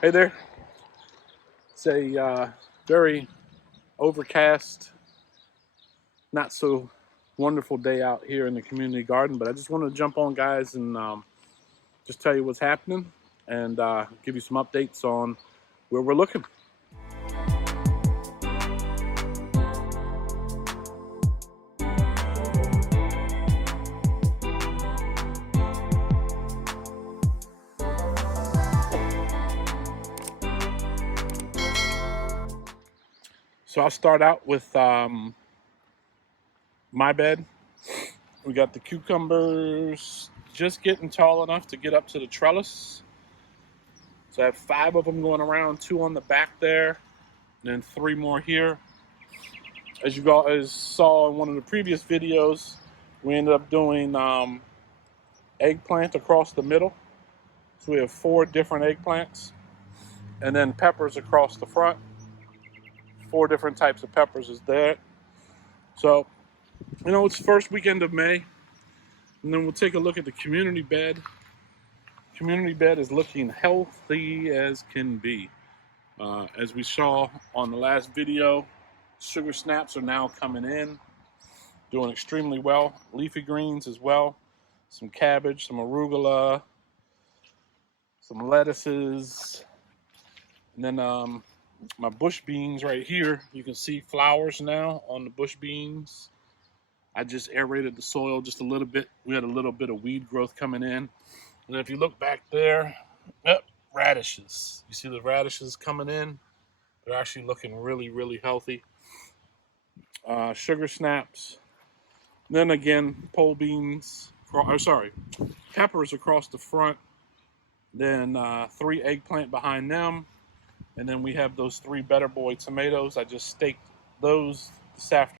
Hey there. It's a very overcast, not so wonderful day out here in the community garden, but I just wanted to jump on, guys, and just tell you what's happening and give you some updates on where we're looking. So I'll start out with my bed. We got the cucumbers just getting tall enough to get up to the trellis. So I have 5 of them going around, 2 on the back there, and then 3 more here. As you guys saw in one of the previous videos, we ended up doing eggplant across the middle. So we have 4 different eggplants, and then peppers across the front. 4 different types of peppers is there. So, it's first weekend of May, and then we'll take a look at the community bed. Community bed is looking healthy as can be. As we saw on the last video, sugar snaps are now coming in, doing extremely well. Leafy greens as well, some cabbage, some arugula, some lettuces, and then my bush beans right here. You can see flowers now on the bush beans. I just aerated the soil just a little bit. We had a little bit of weed growth coming in. And if you look back there, yep, radishes. You see the radishes coming in? They're actually looking really, really healthy. Sugar snaps. Then again, pole beans, peppers across the front. Then 3 eggplant behind them. And then we have those 3 Better Boy tomatoes. I just staked those this afternoon.